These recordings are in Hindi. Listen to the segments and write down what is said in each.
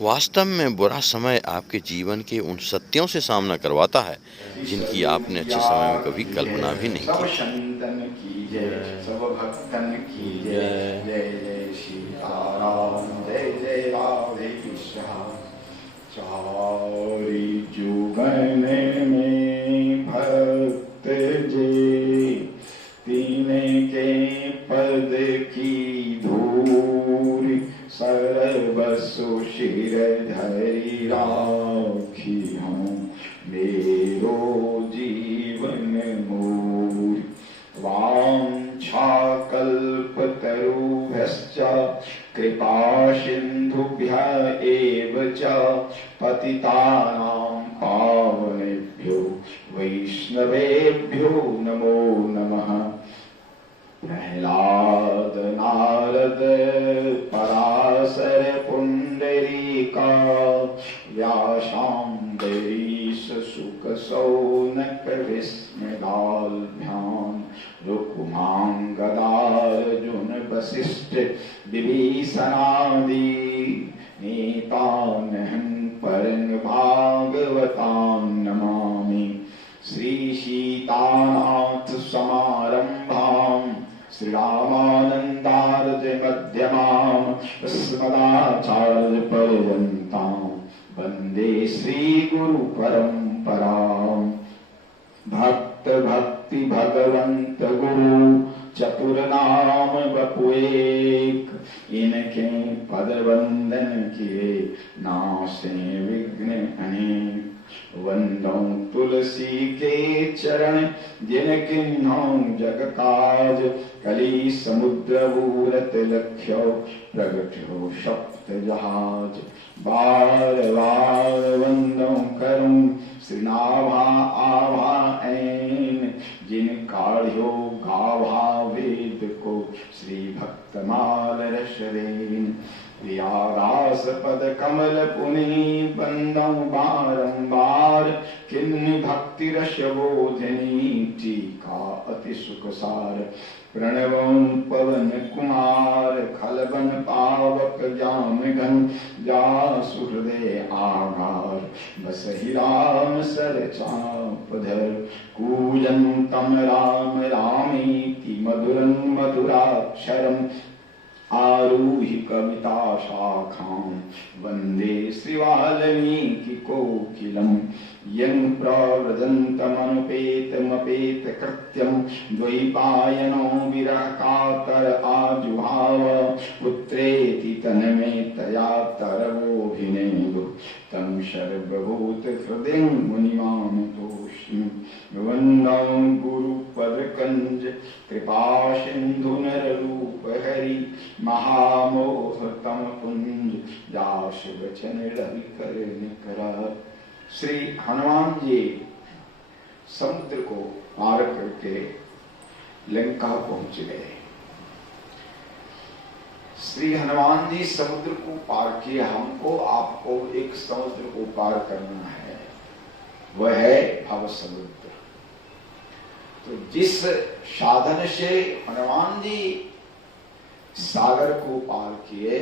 वास्तव में बुरा समय आपके जीवन के उन सत्यों से सामना करवाता है, जिनकी आपने अच्छे समय में कभी कल्पना भी नहीं सब की थी। संतन की जय, जय सब भक्तन की जय। जय जय जय सीताराम, जय जय राधे कृष्ण। चारि जुगन में भक्त जे, तीन के पद की धूल, सर्वसु शिर धरि राखी हूँ, मेरो जीवन मूल। वाञ्छा कल्पतरुभ्यश्च कृपा सिन्धुभ्य एव च, पतितानां पावनेभ्यो वैष्णवेभ्यो नमो नमः। प्रह्लाद नारद पराशर पुंडरीका, व्यासाम्बरीश शुक शौनक विस्मदाभ्याम, रुक्मांगदार्जुन वसिष्ठ विभीषणादि, नीतानहं परं भागवतां नमामि। श्री सीतानाथ समारंभां, श्रीरामानन्दार्य मध्यमाम्, अस्मदाचार्य पर्यन्तां वन्दे श्रीगुरु परम्पराम्। भक्त भक्ति भगवंत गुरु, चतुर नाम बपु एक, इनके पद वंदन किए नासे विघ्न अनेक। वंदौ तुलसी के चरण, जिनकिन्हौं जग काज, कली समुद्र बूरत लख्यो, प्रगट हो सप्त जहाज। बार बार वंदौ करूं श्रीनाभा आभा ऐन, जिन काढ़्यो गाभा वेद को, श्री भक्तमाल रस देन। प्रियादास पद कमल पुनि, बंदौ बारंबार, किन्नि भक्ति रस बोधनी, टीका अति सुख सार। प्रणवं पवन कुमार, खलबन पावक जाम घन, जासु हृदय आगार, बसहि राम सर चाप धर। कूजन्तं राम रामेति मधुरं मधुराक्षरम्, आरुहि कविता शाखां, वन्दे श्रीवाल्मीकि कोकिलम्। यं प्रव्रजन्तमनुपेतमपेतकृत्यं, द्वैपायनो विरह कातर आजुहाव। पुत्रेति तन्मयतया तरवोऽभिनेदु, तं सर्वभूतहृदयं मुनिमानतोऽस्मि। वन्दौ गुरुपदकञ्ज कृपा सिन्धु नररूप हरि, महामोह तम कुंज, जास वचन रवि कर निकरा। श्री हनुमान जी समुद्र को पार करके लंका पहुंच गए। श्री हनुमान जी समुद्र को पार किए। हमको आपको एक समुद्र को पार करना है, वह है भव समुद्र। तो जिस साधन से हनुमान जी सागर को पार किए,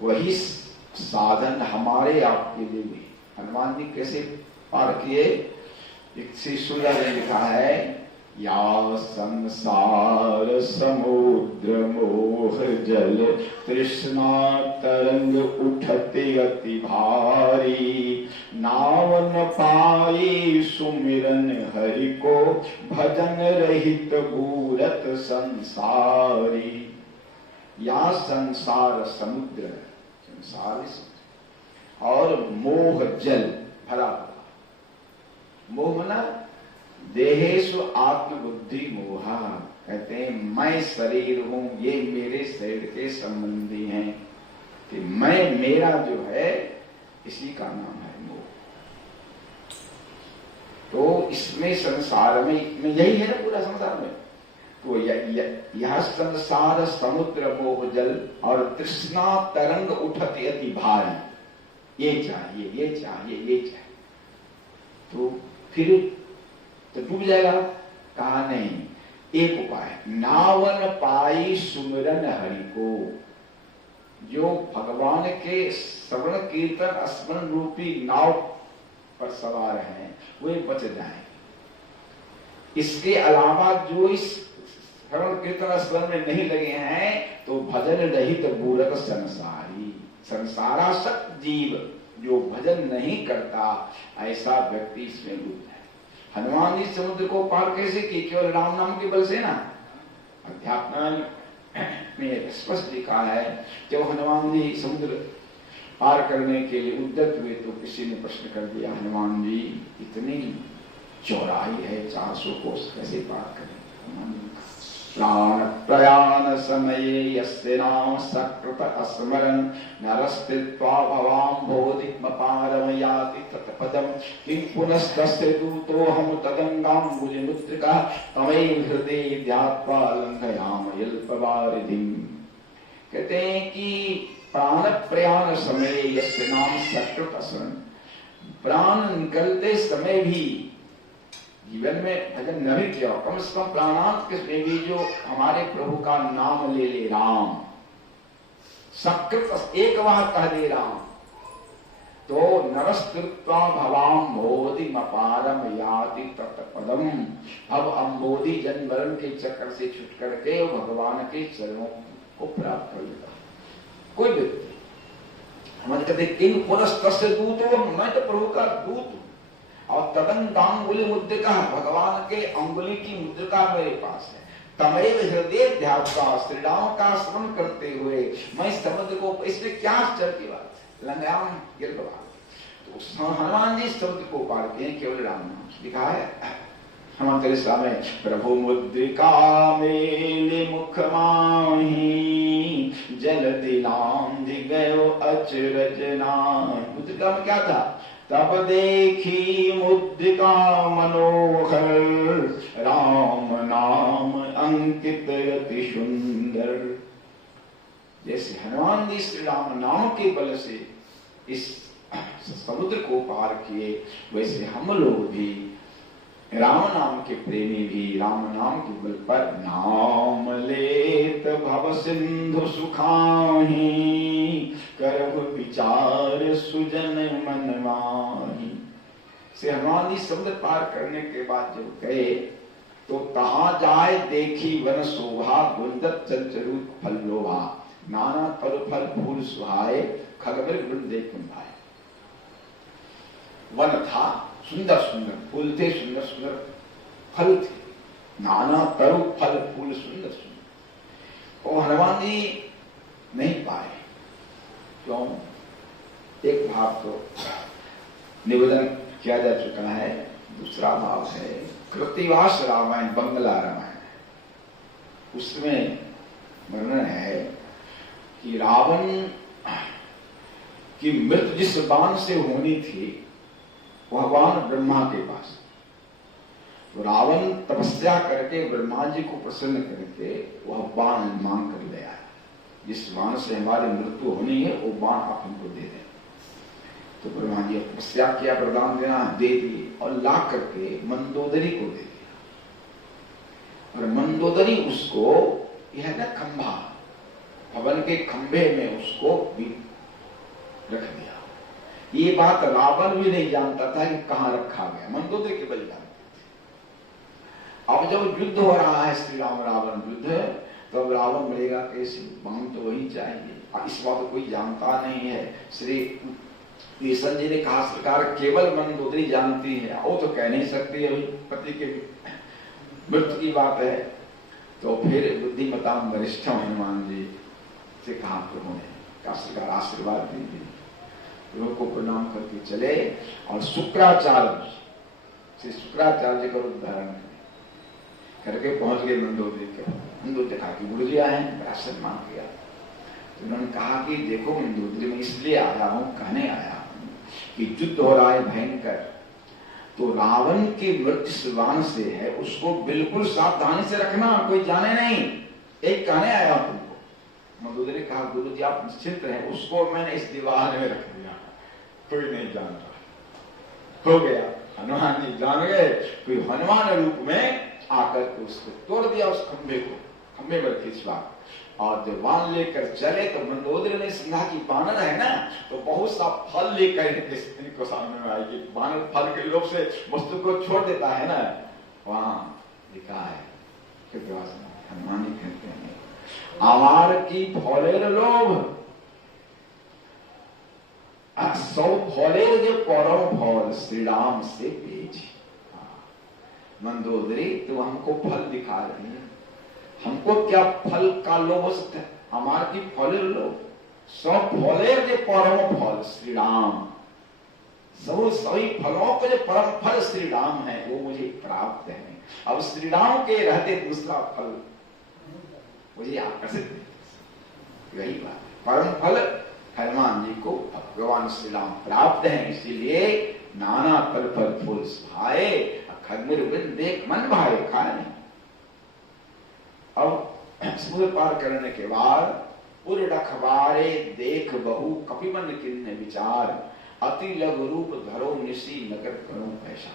वही साधन हमारे आपके लिए भी। हनुमान जी कैसे पार किए? एक शिशुला ने लिखा है, या संसार समुद्र मोह जल, तृष्णा तरंग उठते अति भारी, नाव न पाई सुमिरन हरि को, भजन रहित बूरत संसारी। या संसार समुद्र, संसार और मोह जल भरा हुआ। मोह ना देहेशु आत्मबुद्धि मोहा, कहते हैं मैं शरीर हूं, ये मेरे शरीर के संबंधी हैं, कि मैं मेरा जो है इसी का नाम है मोह। तो इसमें संसार में यही है ना, पूरा संसार में। तो यह संसार समुद्र मोह जल, और तृष्णा तरंग उठती अति भारी। ये चाहिए, ये चाहिए, ये चाहिए, तो फिर तो डूब जाएगा। कहा नहीं, एक उपाय, नावन पाई सुमिरन हरि को। जो भगवान के श्रवण कीर्तन स्मरण रूपी नाव पर सवार हैं वे बच जाएं। इसके अलावा जो इस श्रवण कीर्तन स्मरण में नहीं लगे हैं तो भजन रहित मूर्ख संसारी, संसारासक्त जीव जो भजन नहीं करता ऐसा व्यक्ति इसमें डूब है। हनुमान जी समुद्र को पार कैसे किए? केवल राम नाम के बल से ना। अध्यात्म में स्पष्ट लिखा है जब हनुमान जी समुद्र पार करने के लिए उद्यत हुए तो किसी ने प्रश्न कर दिया, हनुमान जी इतनी चौड़ाई है 400 कोस कैसे पार करें? प्राण प्रयाण समये यस्य नाम सकृत स्मरन् नरस्थित्वा भवाम बोधिमपारम याति तत्पदम किं पुनस्तस्य दूतोऽहं तदंगांगुलिमुद्रिका तमैव हृदये ध्यात्वा लंघयामयल्पवारिधिम्। कहते हैं कि प्राण प्रयाण समय यस्य नाम सकृत स्मरन्, प्राण निकलते समय भी जीवन में भजन न भी किया, कम से कम प्राणांत के में भी जो हमारे प्रभु का नाम ले ले, राम सकृत एक बार कह दे राम, तो नरस्तृत्वा भवाम बोधिम अपारम याति तत्पदम। अब अम्बोधि जन्म मरण के चक्कर से छुट करके भगवान के चरणों को प्राप्त कर लेता कोई व्यक्ति। हमारे कहते किंग पुनस्तस्य दूतो, मैं तो प्रभु का दूत। और तदंगांगुली मुद्रिका, भगवान के अंगुली की मुद्रिका मेरे पास है। तमेव हृदय ध्यात्वा, श्री राम का स्मरण करते हुए मैं समुद्र को, इसमें क्या आश्चर्य की बात है, लंघयाम गिरवा। तो हनुमान जी समुद्र को पार किए केवल राम नाम। लिखा है हनुमान चालीसा में, प्रभु मुद्रिका मेले मुख माही जल दिलांधि गयो अचरज नाहि। मुद्रिका में क्या था? तब देखी मुद्रिका मनोहर राम नाम अंकित अति सुंदर। जैसे हनुमान जी श्री राम नाम के बल से इस समुद्र को पार किए, वैसे हम लोग भी राम नाम के प्रेमी भी राम नाम के बल पर नाम लेत भव सिंधु सुखाही करहु विचार सुजन मन माही। से हनुमान जी समुद्र पार करने के बाद जब गए तो कहाँ जाए देखी वन शोभा गुंदत चंचरू फल लोभा नाना फल फल फूल सुहाए खगमृग वृंद देख कुंभाए। वन था, सुंदर सुंदर फूल थे, सुंदर सुंदर फल थे, नाना तरु फल फूल सुंदर सुंदर। और हनुमान जी नहीं पाए। क्यों? एक भाव तो निवेदन किया जा चुका है, दूसरा भाव है कृतिवास रामायण, बंगला रामायण। उसमें वर्णन है कि रावण की मृत्यु जिस बाण से होनी थी वह बाण ब्रह्मा के पास। तो रावण तपस्या करके ब्रह्मा जी को प्रसन्न करके वह बाण मांग कर ले आया, जिस बाण से हमारी मृत्यु होनी है वो बाण आप हमको दे दें। तो ब्रह्मा जी तपस्या किया, वरदान देना दे दिए और ला करके मंदोदरी को दे दिया। और मंदोदरी उसको, यह ना खंभा, भवन के खंभे में उसको भी रख दिया। ये बात रावण भी नहीं जानता था कि कहां रखा गया, मंदोदरी के बल जानते थे। अब जब युद्ध हो रहा है श्री राम रावण युद्ध, तो अब रावण मरेगा कैसे? बाण तो वही चाहिए। इस बात को कोई जानता नहीं है। श्री कृष्ण जी ने कहा सरकार केवल मंदोदरी जानती है, वो तो कह नहीं सकती है, पति के मृत्यु की बात है। तो फिर बुद्धिमता वरिष्ठ हनुमान जी से कहा प्रभु ने, कहा सरकार आशीर्वाद दीजिए। प्रभु को प्रणाम करके चले और शुक्राचार्य से शुक्राचार्य का उद्धारण करके पहुंच गए मंदोदरी के। मंदोदरी कहा कि गुरु जी आए हैं, बड़ा सम्मान किया। तो उन्होंने कहा कि देखो मंदोदरी में इसलिए आया हूं, कहने आया हूं कि युद्ध हो रहा है भयंकर, तो रावण की मृत्यु बाण से है, उसको बिल्कुल सावधानी से रखना, कोई जाने नहीं। एक कहने आया हूं तुमको। मंदोदरी ने कहा गुरु जी आप निश्चिंत रहे, उसको मैंने इस दीवार में रख दिया, कोई नहीं जान रहा। हो गया, हनुमान जी जान गए, कोई हनुमान रूप में आकर के उसको तोड़ दिया, उस खंभे को, खंभे पर खिंचवा और जब बाण लेकर चले तो मंदोदरी ने समझा कि बानर है ना, तो बहुत सा फल लेकर स्त्री को सामने में आई कि बानर फल के लोभ से वस्तु को छोड़ देता है ना। वहां लिखा है कि हनुमान जी कहते हैं आवार की फलेर लोभ सौ फलेर जो परम फल श्री राम से पेज। मंदोदरी तो हमको फल दिखा रही है, हमको क्या फल का लोभ हो सकता है? हमार की फलेर लोभ सब फलेर जो परम फल श्री राम, सभी फलों के जो परम फल श्री राम है वो मुझे प्राप्त है। अब श्री राम के रहते दूसरा फल मुझे आकर्षित नहीं। यही बात परम फल हनुमान जी को भगवान श्री राम प्राप्त है, इसीलिए नाना तल पर फूल सुहाए खगमिर बिन देख मन भाए खाए नहीं। अब समुद्र पार करने के बाद पुर रखबारे देख बहु कपिमन किन्ने विचार अति लघु रूप धरो निशी नगर करो पैसा।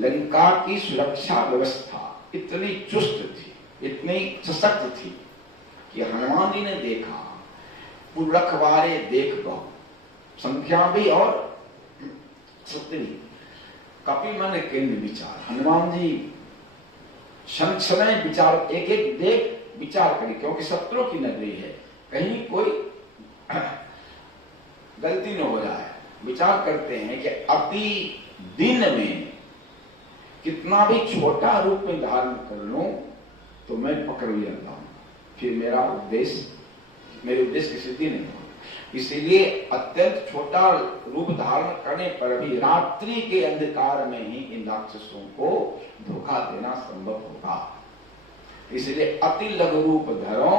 लंका की सुरक्षा व्यवस्था इतनी चुस्त थी, इतनी सशक्त थी कि हनुमान जी ने देखा पुर रखबारे देख बहु, संख्या भी और शक्ति भी। कपिमन किन्ने विचार, हनुमान जी समय विचार एक एक देख विचार करी, क्योंकि शत्रु की नगरी है, कहीं कोई गलती न हो जाए। विचार करते हैं कि अति दिन में कितना भी छोटा रूप में धारण कर लूं तो मैं पकड़ लेता हूं, फिर मेरे उद्देश्य की सिद्धि नहीं हो। इसीलिए अत्यंत छोटा रूप धारण करने पर भी रात्रि के अंधकार में ही इन राक्षसों को धोखा देना संभव होगा। इसलिए अति लघु रूप धरो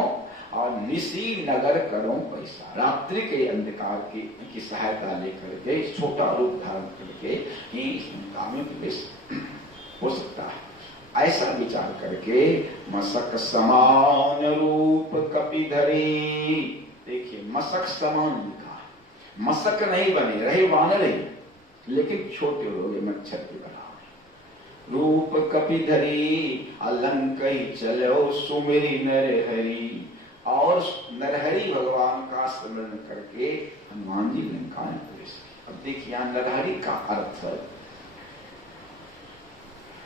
और निशी नगर करो पैसा। रात्रि के अंधकार की सहायता लेकर के छोटा रूप धारण करके ही इस लंका में प्रवेश हो सकता है। ऐसा विचार करके मसक समान रूप कपिधरी, देखिए मसक समान लिखा है, मसक नहीं बने रहे वानर ही, लेकिन छोटे हो गए मच्छर के बराबर। रूप कपिधरी अलंक चलो सुमेरी नरहरि, और नरहरि भगवान का स्मरण करके हनुमान जी लंका में प्रवेश किया। अब देखिए यहां नरहरि का अर्थ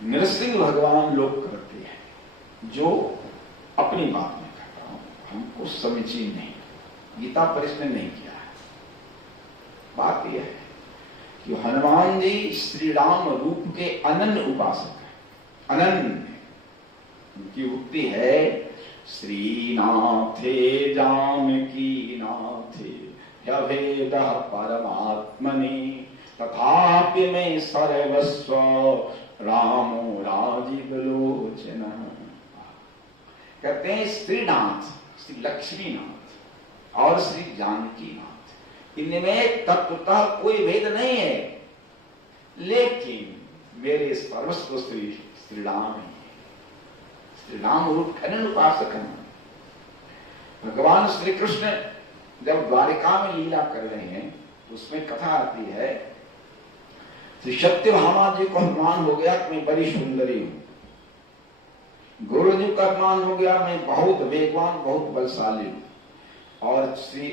नरसिंह भगवान लोग करते हैं, जो अपनी बात में कहता हूं, हमको समीचीन नहीं, गीता पर इसने नहीं किया है। बात यह है कि हनुमान जी श्री राम रूप के अनन्य उपासक है। अनन्य उनकी उक्ति है श्रीनाथे जानकी नाथे ह्यभेद परमात्मनि तथापि में सर्वस्व रामो राजीव लोचन। कहते हैं श्रीनाथ, श्री लक्ष्मीनाथ और श्री जानकी नाथ, इनमें तत्वतः कोई भेद नहीं है, लेकिन मेरे सर्वस्व श्री राम ही है। श्री राम रूप अनन्य उपासक है। भगवान श्री कृष्ण जब द्वारिका में लीला कर रहे हैं तो उसमें कथा आती है, श्री सत्यभामा जी को अनुमान हो गया कि मैं बड़ी सुंदरी हूं। गुरु जी का अनुमान हो गया मैं बहुत वेगवान, बहुत बलशाली हूं। और श्री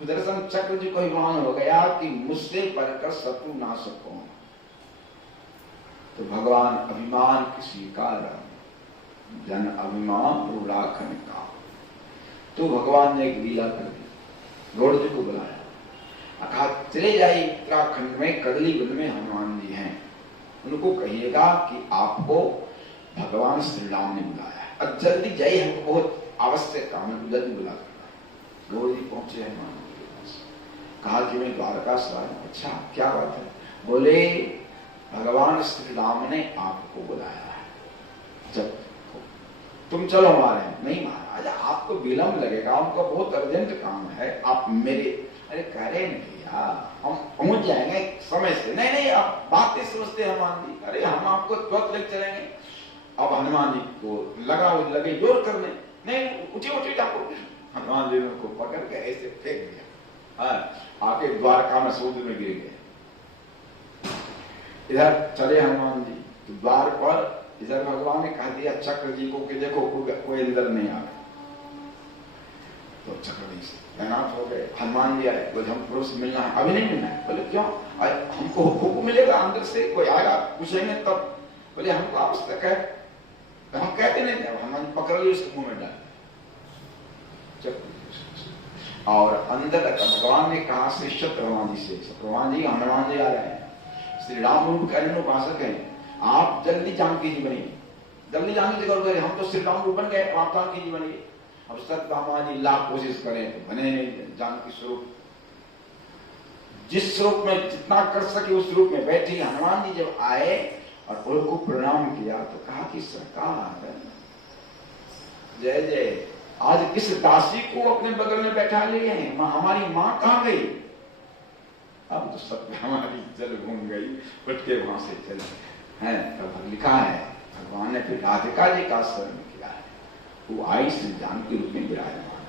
सुदर्शन चक्र जी को अनुमान हो गया कि मुझसे बढ़कर शत्रु नाशक कौन। तो भगवान अभिमान की स्वीकार, जन अभिमान राखन का। तो भगवान ने एक लीला कर दी, गौड़ जी को बुलाया, कहा चले जाइए उत्तराखंड में कदली वन में हनुमान जी हैं, उनको कहिएगा कि आपको भगवान श्री राम ने बुलाया है, अब जल्दी जाइए, हमको बहुत आवश्यक काम है, जल्दी बुला कर। गौड़ जी पहुंचे हनुमान जी के पास, कहा कि मैं द्वारका से आया। अच्छा क्या बात है? बोले भगवान श्री राम ने आपको बुलाया है, जब तुम चलो हमारे। नहीं महाराज आपको विलंब लगेगा, हमको बहुत अर्जेंट काम है, आप मेरे। अरे कह रहे नहीं भैया हम पहुंच जाएंगे समय से। नहीं नहीं आप बात नहीं समझते हनुमान जी, अरे हम आपको तुरंत लेकर चलेंगे। अब हनुमान जी को लगे जोर करने, नहीं उठे उठे जाओ। हनुमान जी ने उनको पकड़ के ऐसे फेंक दिया, आके द्वारका में समुद्र में गिर गए। इधर चले हनुमान जी तो द्वार पर, इधर भगवान ने कह दिया चक्र जी को कि देखो कोई अंदर नहीं आ रहा। तो चक्र से तैनात हो गए। हनुमान जी आए, बोले हमको से मिलना है। अभी नहीं मिलना है। बोले क्यों? हमको हुक्म मिलेगा अंदर से, कोई आएगा पूछेंगे तब। बोले हमको आवश्यक है, तो हम कहते नहीं थे। हनुमान जी पकड़ लिए, उसके मुंह में डाल। और अंदर भगवान ने कहा से शत्रुघ्न जी से, शत्रुघ्न जी हनुमान जी आ रहे हैं, श्री राम रूप के अन्य उपासक हैं, आप जल्दी जानकी जी बनिए, जल्दी जानकी जी करोगे। हम तो श्री राम रूप बन गए, आप जानकी जी बनिए। अब सत्यभामा जी लाख कोशिश करें तो बने नहीं जानकी स्वरूप। जिस स्वरूप में जितना कर सके उस रूप में बैठी। हनुमान जी जब आए और उनको प्रणाम किया तो कहा कि सरकार जय जय, आज किस दासी को अपने बगल में बैठा लिए हैं, हमारी मां कहां गई? अब तो सत्य हमारी जल घूम गई, उठ के वहां से चले हैं। तब लिखा है भगवान ने फिर राधिका जी का स्मरण किया है, वो आई श्री जानकी रूप में विराजमान।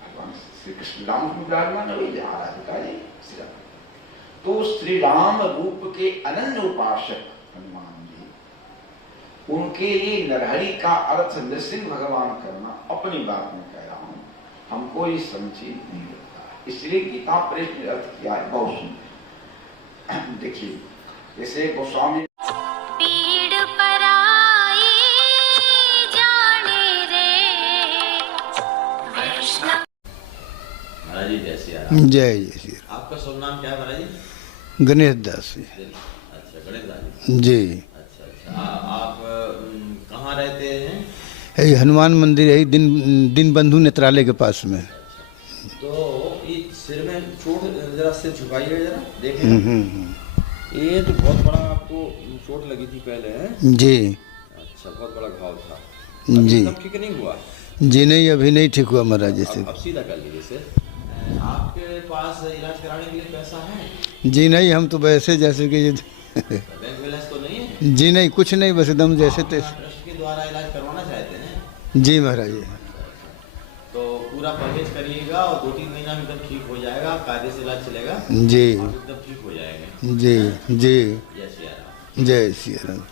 भगवान श्री कृष्ण राम रूप में विराजमान हुई, राधिका जी श्री राम। तो श्री राम रूप के अनन्य उपासक हनुमान जी, उनके लिए नरहरि का अर्थ नृसिंह भगवान करना अपनी बात में कह रहा हूं, हमको ये समझी नहीं लगता। इसलिए गीता प्रेस ने अर्थ किया है, बहुत सुंदर। देखिए जैसे गोस्वामी महाराज जी जय सिया राम। जय जय श्री राम। आपका शुभ नाम क्या है महाराज जी? गणेश दास जी। अच्छा, गणेश दास जी। जी। अच्छा अच्छा, आप कहाँ रहते हैं? ये हनुमान मंदिर है, दिन बंधु नेत्रालय के पास में। तो ये सिर में चोट, जरा सिर झुकाइए जरा देखें। ये तो बहुत बड़ा आपको चोट लगी थी पहले है? जी। अच्छा, बहुत बड़ा घाव था। जी। तब ठीक नहीं हुआ? जी नहीं, अभी नहीं ठीक हुआ महाराज जैसे। अब सीधा कर लीजिए सर। आपके पास इलाज कराने के लिए पैसा है? जी नहीं, हम तो वैसे जैसे कि बैंक बैलेंस तो नहीं है? जी नहीं, कुछ नहीं, बस एकदम जैसे तैसे। ट्रस्ट के द्वारा इलाज करवाना चाहते हैं? जी महाराज। तो पूरा परहेज करिएगा और 2-3 महीना में एकदम ठीक हो जाएगा, कायदे से इलाज चलेगा जी। एकदम ठीक हो जाएगा। जी जी। जय सिया राम। जय सिया राम।